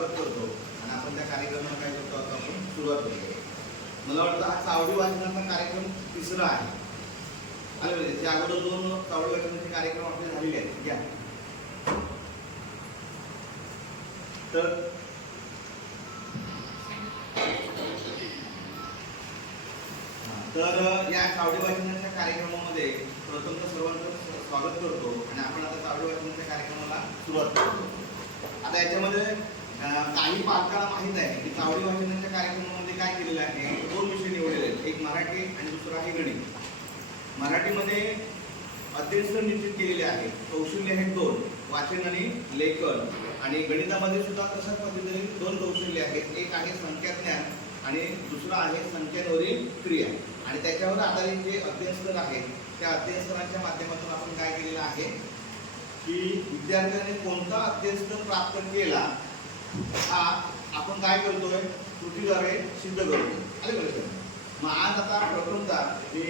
स्वागत करतो. आणि आपण त्या कार्यक्रमाला काय करतो आता आपण? सुरुवात करतो मला वाटतं हा चावडी वाचनाचा कार्यक्रम तिसरा आहे. आले म्हणजे त्या अगोदर दोन चावडी वाचनाचे कार्यक्रम आपले झालेले आहेत. घ्या. तर तर या चावडी वाचनाच्या कार्यक्रमामध्ये प्रथम सर्वांचं स्वागत करतो. आणि आपण आता चावडी वाचनाच्या कार्यक्रमाला सुरुवात करतो. आता याच्यामध्ये काही पालकांना माहीत आहे की चावडी वाचनाच्या कार्यक्रमामध्ये काय केलेलं आहे? दोन विषय निवडलेले आहेत. एक मराठी आणि दुसरा आहे गणित. मराठीमध्ये अध्यक्ष निश्चित केलेले आहे. कौशल्य हे दोन वाचन आणि लेखन. आणि गणितामध्ये सुद्धा तशाच पद्धतीने दोन कौशल्य आहेत. एक आहे संख्याज्ञान आणि दुसरं आहे संख्यांवरील क्रिया. आणि त्याच्यावर आधारित जे अध्ययनस्तर आहेत त्या अध्ययनस्तरांच्या माध्यमातून आपण काय केलेलं आहे? की विद्यार्थ्याने कोणता अध्ययनस्तर प्राप्त केला हा आपण काय करतोय? कृतीद्वारे सिद्ध करतो आले लक्षात? मग आज आता प्रथमतः मी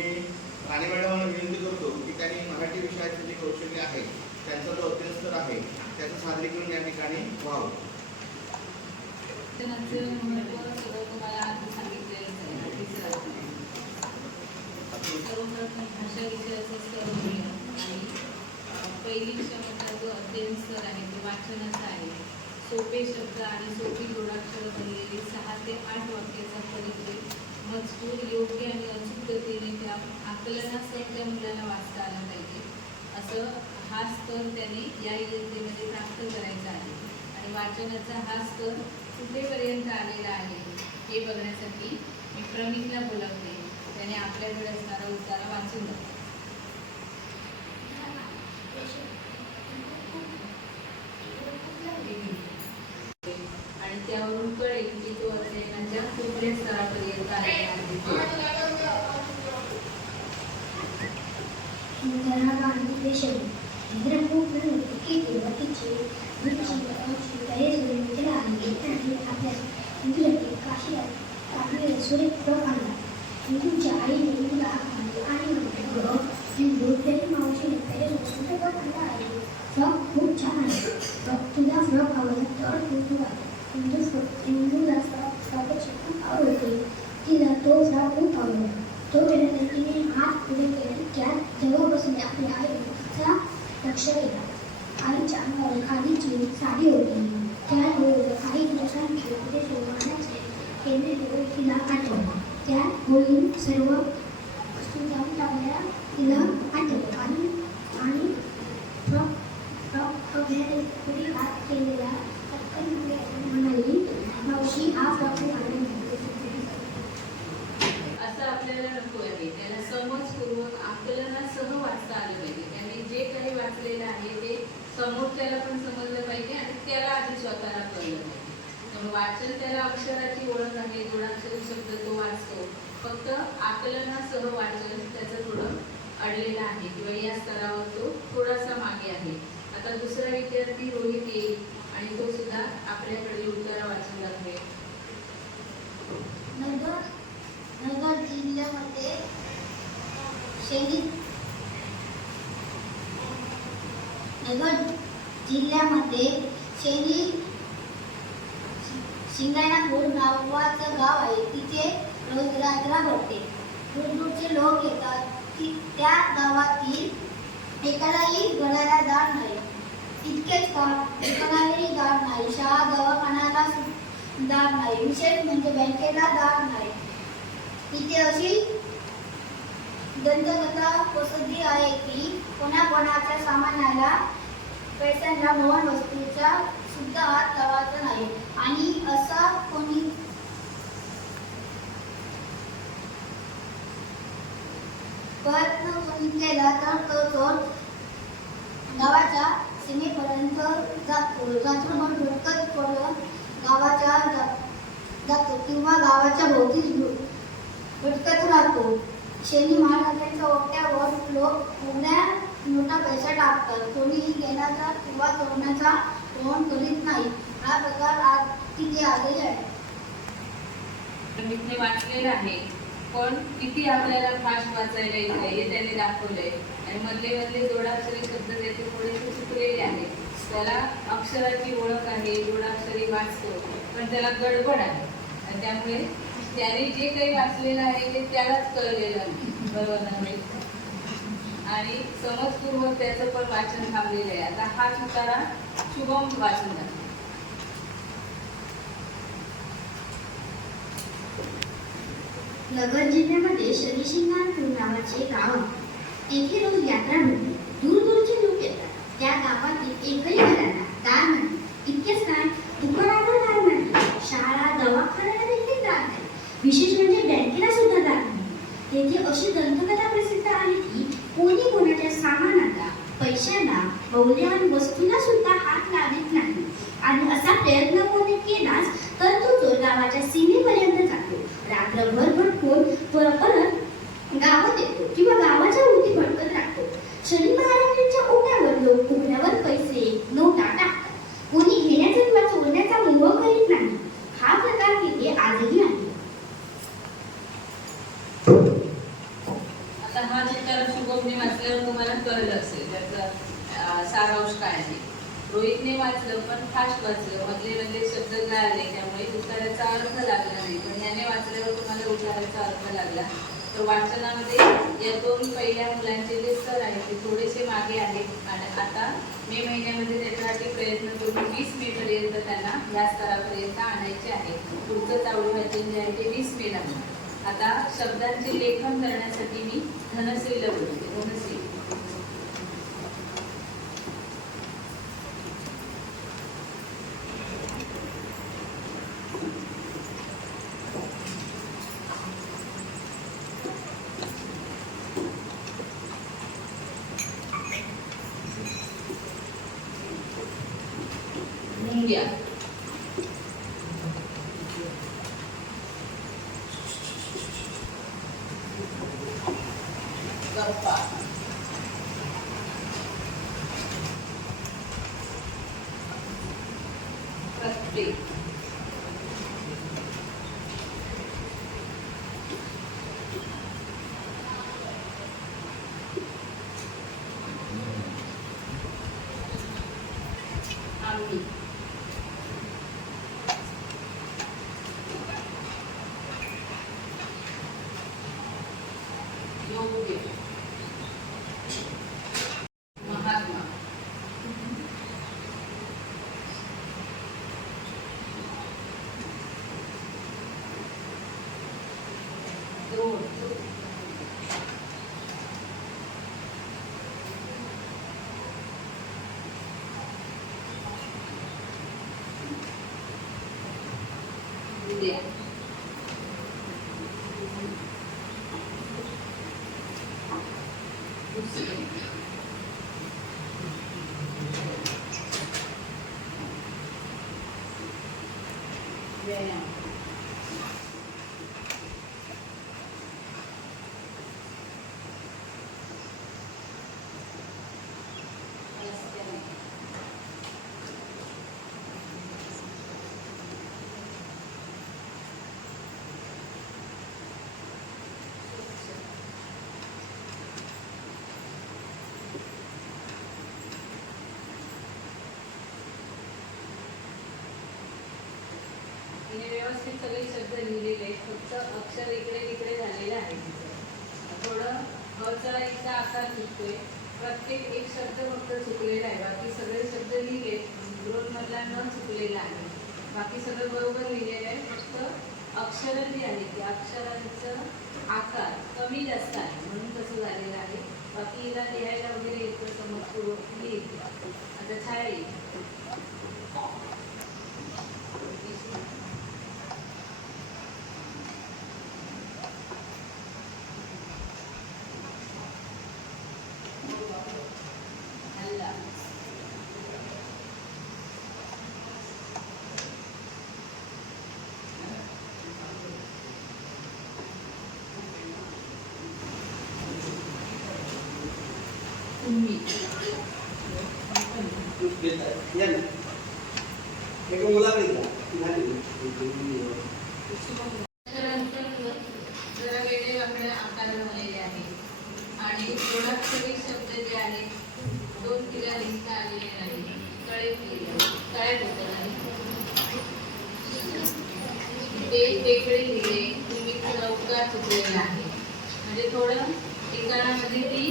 राणे मॅडमांना विनंती करतो की त्यांनी मराठी विषयाचे जे कौशल्य आहे त्यांचा जो अभ्यासकर आहे त्याचं सादरीकरण या ठिकाणी व्हावं. शिक्षणाचं महत्त्व सगळं भाषा विषयाचं स्तर आणि पहिली क्षमता जो अध्ययन स्तर आहे तो वाचनाचा आहे. सोपे शब्द आणि सोपी जोडाक्षर बनलेले सहा ते आठ वाक्याचा परिचय मजकूर योग्य आणि अचूक गतीने त्या आकलनासह त्या मुलाला वाचता आला पाहिजे. असं हा स्तर त्याने या इयत्तेमध्ये प्राप्त करायचा आहे. आणि वाचनाचा हा स्तर कुठेपर्यंत आलेला आहे हे बघण्यासाठी मी प्रमितला बोलावते. त्याने आपल्याकडे असणारा उतारा वाचून दाखवा. आणि त्यावरून कळेल की तो अध्ययनाच्या कुठल्या स्तरापर्यंत आलेला आहे इंदिरा गांधी देशम चंद्रपूर की तिचे घरची गावची तयारी केला आहे त्यांनी आपल्या इंदिराने काशी काढलेला सुरेख प्रयोग आणला हिंदूच्या आईने मुला आणि नंतर हिंदू तरी मावशीने तयारी सुरेख प्रयोग आणला आहे फ्रॉक खूप छान आहे फ्रॉक तुला फ्रॉक आवडला तर तू तुला हिंदू फ्रॉक हिंदूला फ्रॉक फ्रॉकची खूप आवडते तिला तो फ्रॉक खूप आवडला तो वेळेला तिने हात पुढे केले. त्यात जेव्हा बसले आपल्या आईचा लक्ष गेला आईच्या अंगावर खादीची साडी होती त्या वेळेला काही दिवसांची पुढे सोडवण्याचे केलेले तिला आठवले. त्या होळी सर्व वस्तू जाऊन टाकल्या. तिला आठवलं आणि आणि फ्रॉक फ्रॉक वगैरे पुढे हात केलेला पटकन म्हणाली मावशी हा फ्रॉक खूप आवडला." असं आपल्याला नको आहे त्याला समजपूर्वक आकलनासह वाचता आलं पाहिजे त्याने जे काही वाचलेलं आहे ते समोरच्याला पण समजलं पाहिजे आणि त्याला आधी स्वतःला कळलं पाहिजे वाचन त्याला अक्षराची ओळख आहे जोडाक्षरी शब्द तो वाचतो. फक्त आकलनासह वाचन त्याचं थोडं अडलेलं आहे किंवा या स्तरावर तो थोडासा मागे आहे. आता दुसरा विद्यार्थी रोहित येईल आणि तो सुद्धा आपल्याकडे उत्तरा वाचून दाखवेल. नगर नगर जिल्ह्यामध्ये शेली. नगर जिल्ह्यामध्ये शैली शिंगाणापूर नावाचं गाव आहे. तिथे रोज यात्रा भरते दूरदूरचे लोक येतात. ती त्या गावातील एकालाही घराला दार नाही. इतकेच का? एकालाही दार नाही. शाळा दवाखान्याला सु- नाही. विशेष म्हणजे बँकेला जात नाही. इथे अशी दंतकथा प्रसिद्धी आहे की कोणाकोणाच्या सामानाला पैशांना मोहन वस्तूच्या सुद्धा तवाचा नाही. आणि असा कोणी प्रयत्न कोणी केला तर तो चोर गावाच्या सीमेपर्यंत जातो जातो मग भटकत पडत गावाच्या जातो किंवा गावाच्या भोवती भटकत राहतो शेनी महाराजांच्या ओट्यावर लोक उघड्या मोठा पैसा टाकतात. कोणीही गेला तर किंवा चोरण्याचा फोन करीत नाही. हा प्रकार आज किती आलेला आहे? मी वाचलेलं आहे. पण किती आपल्याला फास्ट वाचायला येते हे त्याने दाखवलंय. आणि मधले मधले जोडाक्षरी शब्द त्याचे थोडेसे चुकलेले आहे त्याला अक्षराची ओळख आहे जोडाक्षरी वाचतो. पण त्याला गडबड आहे. आणि त्यामुळे त्याने जे काही वाचलेलं आहे ते त्यालाच कळलेलं आहे. बरोबर ना आणि समजपूर्वक त्याचं पण वाचन थांबलेलं आहे. आता हा तुकारा शुभम वाचन झाला नगर जिल्ह्यामध्ये शनिशिंगणापूर नावाचे गाव आहे. तेथे रोज यात्रा भरते दूरदूरचे लोक येतात. त्या गावातील एकही घराला दार नाही. इतकेच काय? दुकानावर दार नाही. शाळा दवाखान्याला देखील दार नाही. विशेष म्हणजे बँकेला सुद्धा दार नाही. तेथे अशी दंतकथा प्रसिद्ध आहे की कोणी कोणाच्या पैशांना मौल्यवान वस्तूला सुद्धा हात लावित नाही. आणि असा प्रयत्न कोणी केलाच तर तो चोर गावाच्या सीमेपर्यंत जातो. रात्रभर भटकून परत गावात येतो किंवा गावाच्या भोवती भटकत राहतो शनी महाराजांच्या ओट्यावर लोक उघड्यावर पैसे नोटा टाकतात कोणी घेण्याचा किंवा चोरण्याचा मोह करीत नाही हा प्रकार तिथे आजही आहे आता हा तुकारा शुभमने वाचल्यावर तुम्हाला कळलं असेल त्याचा अं, सारांश काय आहे रोहितने वाचलं पण फास्ट वाचलं मधले मधले शब्द कळाले त्यामुळे उताराचा अर्थ लागला नाही पण याने वाचल्यावर तुम्हाला उताराचा अर्थ लागला तर या दोन पहिल्या मुलांचे जे स्तर आहेत ते थोडेसे मागे आहेत. आणि आता मे महिन्यामध्ये त्याच्यासाठी प्रयत्न करून वीस मे पर्यंत त्यांना या स्तरापर्यंत आणायचे आहे. पुढचं चावडी वाचन जे आहे ते वीस मेला. होणार आता शब्दांचे लेखन करण्यासाठी मी धनश्रीला बोलते धनश्री. Yeah. व्यवस्थित सगळे शब्द लिहिलेले आहेत. फक्त अक्षर इकडे तिकडे झालेलं आहे थोडं हचा एकदा आकार चुकतोय प्रत्येक एक शब्द फक्त चुकलेला आहे. बाकी सगळे शब्द लिहिले दोन मधला न चुकलेला आहे. बाकी सगळं बरोबर लिहिलेलं आहे. फक्त अक्षरं जी आहे ती अक्षरांचं आकार कमी जास्त आहे. म्हणून तसं झालेलं आहे. बाकी हिला लिहायला वगैरे येतं समज लिहित. आता छाया येईल तुम्ही एक मुलाकडे जा. झाली. त्यानंतर जरा वेगळे वाकडे आकार झालेले आहे आणि प्रोडक्टचे शब्द जे आहेत दोन तिला लिहिता आलेले नाही कळे कळ्यात होतं नाही ते वेगळे लिहिले उकार चुकलेला आहे म्हणजे थोडं एकामध्ये ती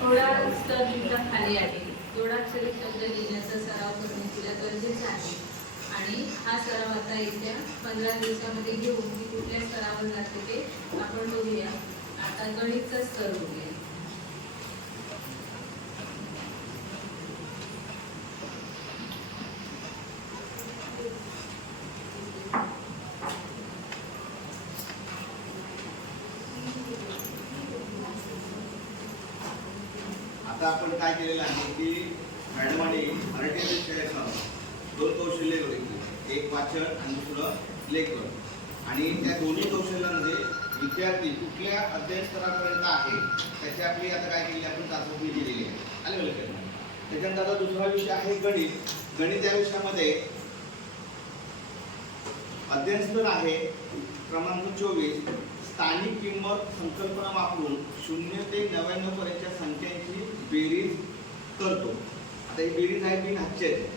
थोडा स्तर तिचा खाली आहे जोडाक्षरी शब्द लिहिण्याचा सराव करणे तिला गरजेचं आहे. आणि हा सराव आता येत्या पंधरा दिवसामध्ये घेऊन मी कुठल्या स्तरावर जाते ते आपण बघूया. आता गणितचा स्तर बघूया. आता आपण काय केलेलं आहे की मॅडमाने मराठी दोन कौशल्य बघितली एक वाचन आणि दुसरं लेखन. आणि त्या दोन्ही कौशल्यामध्ये विद्यार्थी कुठल्या अध्ययन स्तरापर्यंत आहे त्याची आपली आता काय केली आपण चाचपणी दिलेली आहे. आले लक्षात? त्याच्यानंतर आता दुसरा विषय आहे गणित. गणित या विषयामध्ये अध्ययन स्तर आहे क्रमांक चोवीस स्थानिक किंमत संकल्पना वापरून शून्य ते नव्याण्णव पर्यंतच्या संख्यांची बेरीज करतो. आता ही बेरीज आहे बिन हातचे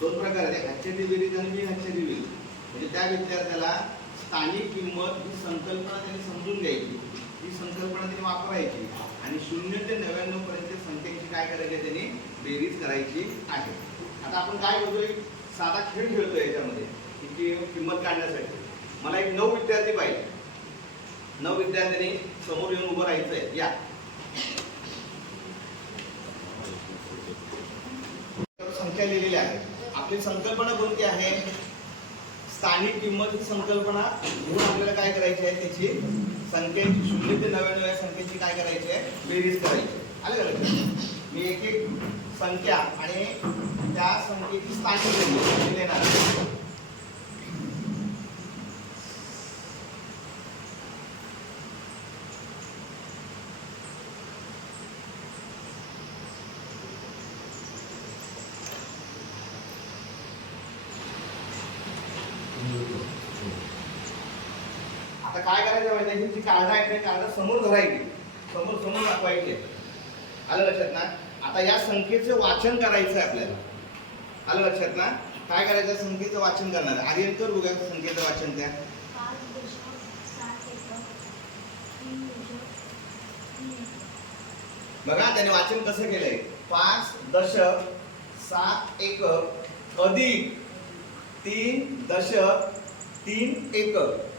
दोन प्रकार आहेत. हातच्याची बेरीज आणि बिन हातच्याची बेरीज. म्हणजे त्या विद्यार्थ्याला स्थानिक किंमत ही संकल्पना त्यांनी समजून घ्यायची. ही संकल्पना त्यांनी वापरायची. आणि शून्य ते नव्याण्णव पर्यंत संख्यांची काय करायची आहे त्यांनी? बेरीज करायची आहे. आता आपण काय करतोय साधा खेळ खेळतोय याच्यामध्ये. की किंमत काढण्यासाठी. मला एक नऊ विद्यार्थी पाहिजे. नऊ विद्यार्थ्यांनी समोर येऊन उभं राहायचं आहे या. संख्या लिहिलेल्या आहेत? आपली संकल्पना कोणती आहे? स्थानिक किंमत ही संकल्पना घेऊन आपल्याला काय करायची आहे? त्याची संख्येची शून्य ते नव्याण्णव या संख्येची काय करायची आहे? बेरीज करायची आले का लक्षात? मी एक एक संख्या आणि त्या संख्येची स्थानिक किंमत देणार आहे. आता काय करायचं माहिती आहे? जी कार्ड आहेत ते कार्ड समोर धरायची. समोर समोर दाखवायचे आलं लक्षात ना? आता या संख्येचं वाचन करायचं आहे आपल्याला. आलं लक्षात ना? काय करायचं? संख्येचं वाचन करणार. आर्यन कर बघूया संख्येचं वाचन त्या बघा त्याने वाचन कसं केलंय? पाच दशक सात एकक अधिक तीन दशक तीन एकक.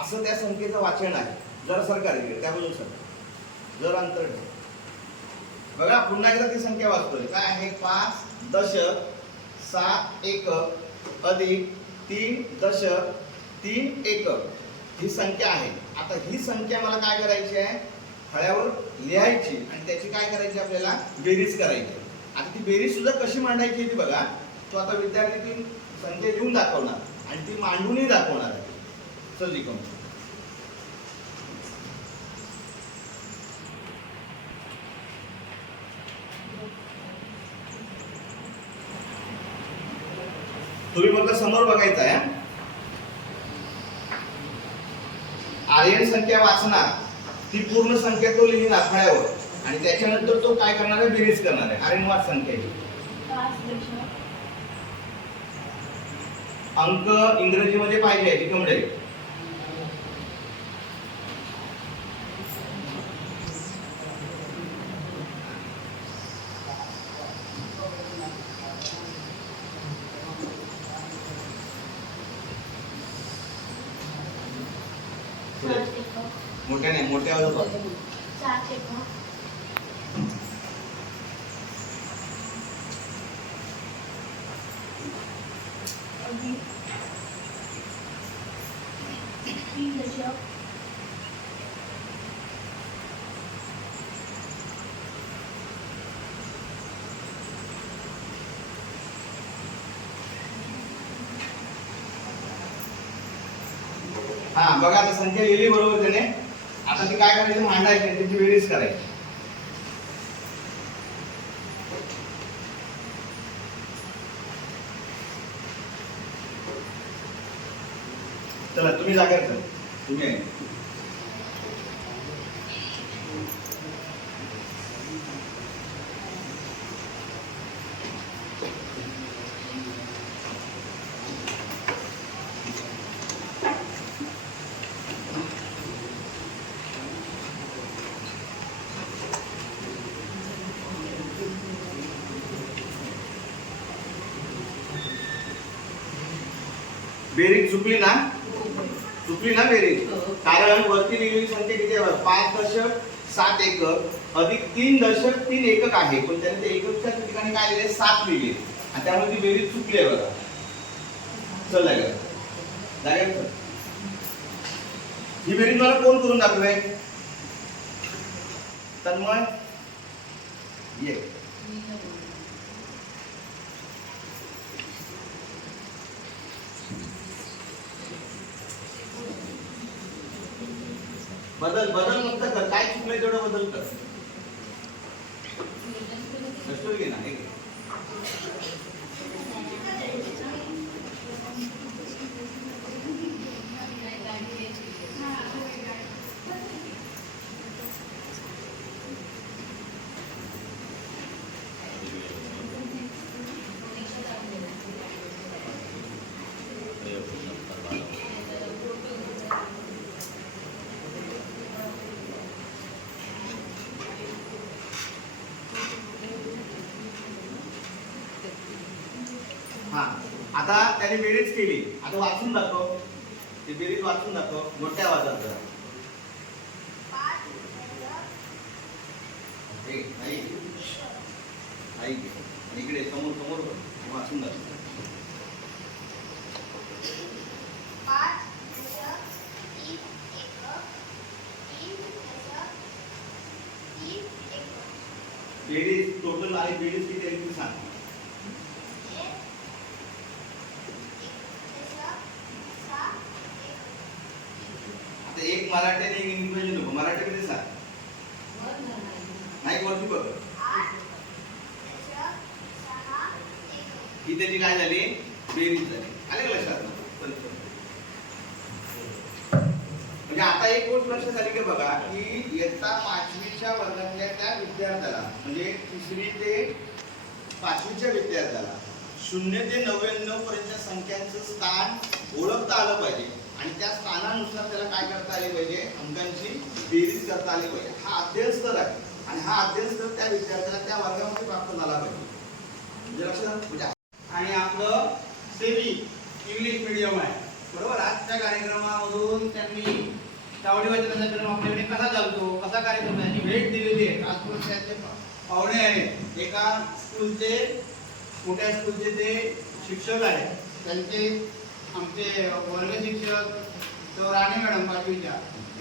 असं त्या संख्येचं वाचन आहे. जर सरकार त्याबद्दल सर. जर अंतर बघा पुन्हा एकदा ती संख्या वाचतोय. काय आहे? पाच दशक सात एक अधिक तीन दशक तीन एक. ही संख्या आहे. आता ही संख्या मला काय करायची आहे? फळ्यावर लिहायची आणि त्याची काय करायची आपल्याला? बेरीज करायची. आता ती बेरीज सुद्धा कशी मांडायची आहे ती बघा. तो आता विद्यार्थी ती संख्या लिहून दाखवणार आणि ती मांडूनही दाखवणार आहे. सजिकम तुम्ही फक्त समोर बघायचं आहे. आर्यन संख्या वाचणार ती पूर्ण संख्या तो लिहिणार फळ्यावर आणि त्याच्यानंतर तो काय करणार आहे? बेरीज करणार आहे. आर्यन वाच संख्या ही. अंक इंग्रजीमध्ये पाहिजे आहे कमळे सात एकक मोठ्या नाही मोठ्या आवाजात वाच. सात एकक अधिक मोठ्याने मोठ्या हा बघा आता संख्या लिहिली बरोबर करायची मांडायची त्याची वेळीच करायची चला तुम्ही जागा तुम्ही आहे. बेरीज चुकली ना? चुकली ना बेरीज कारण वरती लिहिलेली संख्या किती आहे पाच दशक सात एकक. अधिक तीन दशक तीन एकक आहे. पण त्याने ते एककच्या ठिकाणी काय लिहिले? सात लिहिले. आणि त्यामुळे ती बेरीज चुकली आहे बघा. चल लागेल जागा चल. ही बेरीज मला कोण करून दाखवे तन्मय? ये. बदल बदल नुसतं कर. काय चुकलंय तेवढं बदल कर नसतो की ना हे घे. हा आता त्याने बेरीज केली आता वाचून दाखव. ते बेरीज वाचून दाखव मोठ्या आवाजात जरा. आणि इकडे समोर समोर वाचून दाखव. बेरीज टोटल आणि बेरीज किती आहे तू सांग आता एक मराठी आणि एक इंग्रजी नको मराठीमध्ये सांग नाही वरती बघ ही त्याची काय झाली? बेरीज झाली. आले का लक्षात? म्हणजे आता एक गोष्ट लक्षात आली की बघा की इयत्ता पाचवीच्या वर्गातल्या त्या विद्यार्थ्याला म्हणजे तिसरी ते पाचवीच्या विद्यार्थ्याला शून्य ते नव्याण्णव पर्यंतच्या संख्यांचं स्थान ओळखता आलं पाहिजे. आणि त्या स्थानानुसार त्याला काय करता आले पाहिजे? अंकांची बेरीज करता आली पाहिजे. हा अध्ययनस्तर आहे. आणि हा अध्ययनस्तर त्या विद्यार्थ्याला त्या वर्गामध्ये प्राप्त झाला पाहिजे. म्हणजे लक्षात म्हणजे आणि आपलं सेमी इंग्लिश मिडियम आहे. बरोबर? आजच्या कार्यक्रमामधून त्यांनी चावडी वाचनाचा कार्यक्रम आपल्याकडे कसा चालतो कसा कार्यक्रम आहे भेट दिलेली आहे आजपर्यंत त्यांचे पाहुणे आहेत. एका स्कूलचे मोठ्या स्कूलचे ते शिक्षक आहेत. त्यांचे आमचे वर्ग शिक्षक तो राणे मॅडम पाचवीच्या.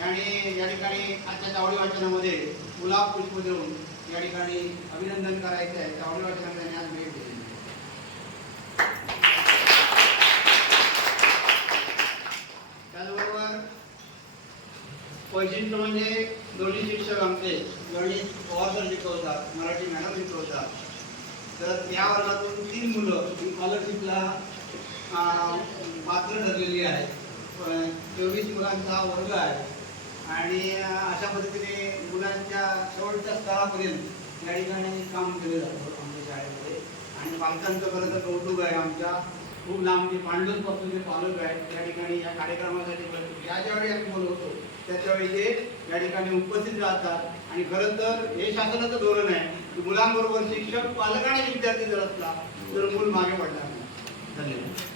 आणि या ठिकाणी आजच्या चावडी वाचनामध्ये गुलाब पुष्प देऊन या ठिकाणी अभिनंदन करायचं आहे. चावडी वाचनामध्ये त्यांनी आज वैशिष्ट्य म्हणजे दोन्ही शिक्षक आमचे दोन्ही पवार सर शिकवतात मराठी मॅडम शिकवतात. तर या वर्गातून तीन मुलं स्कॉलरशिपला पात्र ठरलेली आहेत. चोवीस मुलांचा वर्ग आहे. आणि अशा पद्धतीने मुलांच्या शेवटच्या स्तरापर्यंत या ठिकाणी काम केलं जातं आमच्या शाळेमध्ये. आणि पालकांचं खरं तर कौतुक आहे आमच्या. खूप लांब जे पासून जे पालक आहेत. त्या ठिकाणी या कार्यक्रमासाठी या ज्यावेळी आम्ही बोलवतो त्याच्यावेळी ते या ठिकाणी उपस्थित राहतात. आणि खरं तर हे शासनाचं धोरण आहे की मुलांबरोबर शिक्षक पालक आणि विद्यार्थी जर असला तर मूल मागे पडणार नाही. धन्यवाद.